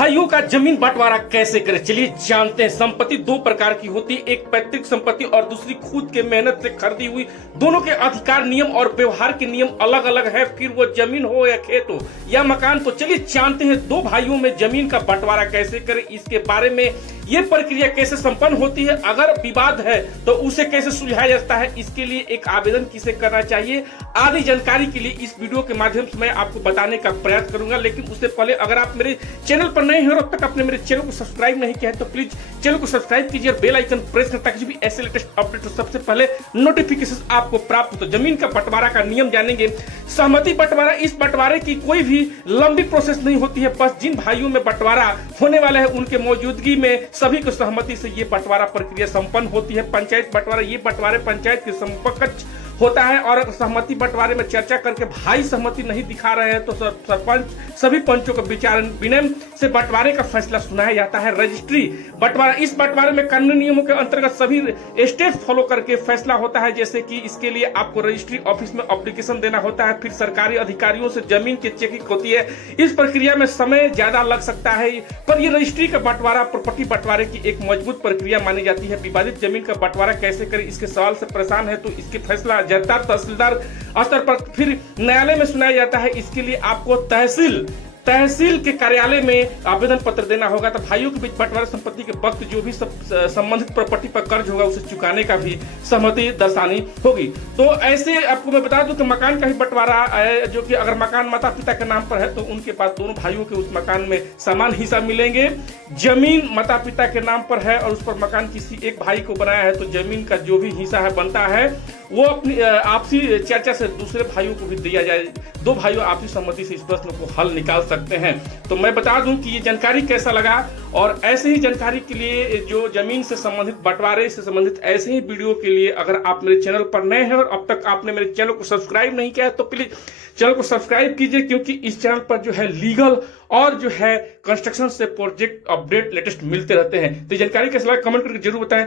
भाइयों का जमीन बंटवारा कैसे करें, चलिए जानते हैं। संपत्ति दो प्रकार की होती है, एक पैतृक संपत्ति और दूसरी खुद के मेहनत से खरीदी हुई। दोनों के अधिकार, नियम और व्यवहार के नियम अलग अलग है, फिर वो जमीन हो या खेत हो या मकान। तो चलिए जानते हैं दो भाइयों में जमीन का बंटवारा कैसे करें, इसके बारे में ये प्रक्रिया कैसे संपन्न होती है, अगर विवाद है तो उसे कैसे सुलझाया जाता है, इसके लिए एक आवेदन किसे करना चाहिए, आदि जानकारी के लिए इस वीडियो के माध्यम से मैं आपको बताने का प्रयास करूंगा। लेकिन उससे पहले अगर आप मेरे चैनल पर नए हैं और अब तक आपने मेरे चैनल को सब्सक्राइब नहीं किया है तो प्लीज चैनल को सब्सक्राइब कीजिए और बेल आइकन प्रेस करें ताकि भी ऐसे लेटेस्ट अपडेट हो सबसे पहले नोटिफिकेशन आपको प्राप्त हो। तो जमीन का बंटवारा का नियम जानेंगे। सहमति बंटवारा, इस बंटवारे की कोई भी लंबी प्रोसेस नहीं होती है, बस जिन भाइयों में बंटवारा होने वाला है उनके मौजूदगी में सभी को सहमति से ये बंटवारा प्रक्रिया संपन्न होती है। पंचायत बंटवारा, ये बंटवारे पंचायत के समकक्ष होता है और सहमति बंटवारे में चर्चा करके भाई सहमति नहीं दिखा रहे हैं तो सरपंच सभी पंचों को विचार विनय से बंटवारे का फैसला सुनाया जाता है। रजिस्ट्री बंटवारा, इस बंटवारे में कानूनी नियमों के अंतर्गत सभी स्टेप फॉलो करके फैसला होता है, जैसे कि इसके लिए आपको रजिस्ट्री ऑफिस में एप्लीकेशन देना होता है, फिर सरकारी अधिकारियों से जमीन की चेकिंग होती है। इस प्रक्रिया में समय ज्यादा लग सकता है, पर यह रजिस्ट्री का बंटवारा प्रॉपर्टी बंटवारे की एक मजबूत प्रक्रिया मानी जाती है। विवादित जमीन का बंटवारा कैसे करें, इसके सवाल से परेशान है तो इसके फैसला जजदार तहसीलदार स्तर पर फिर न्यायालय में सुनाया जाता है। इसके लिए आपको तहसील के कार्यालय में आवेदन पत्र देना होगा। तो भाइयों के बीच बंटवारा संपत्ति के वक्त जो भी संबंधित प्रॉपर्टी पर कर्ज होगा उसे चुकाने का भी सहमति दर्शानी होगी। तो ऐसे आपको मैं बता दूं कि मकान का भी बंटवारा जो कि अगर मकान माता पिता के नाम पर है तो उनके पास दोनों भाइयों के उस मकान में समान हिस्सा मिलेंगे। जमीन माता पिता के नाम पर है और उस पर मकान किसी एक भाई को बनाया है तो जमीन का जो भी हिस्सा है बनता है वो अपनी आपसी चर्चा से दूसरे भाइयों को भी दिया जाए। दो भाइयों आपसी सहमति से इस प्रश्न को हल निकाल सकते हैं। तो मैं बता दूं कि ये जानकारी कैसा लगा और ऐसे ही जानकारी के लिए जो जमीन से संबंधित बंटवारे से संबंधित ऐसे ही वीडियो के लिए अगर आप मेरे चैनल पर नए हैं और अब तक आपने मेरे चैनल को सब्सक्राइब नहीं किया है तो प्लीज चैनल को सब्सक्राइब कीजिए, क्योंकि इस चैनल पर जो है लीगल और जो है कंस्ट्रक्शन से प्रोजेक्ट अपडेट लेटेस्ट मिलते रहते हैं। तो जानकारी कैसा लगा कमेंट करके जरूर बताएं।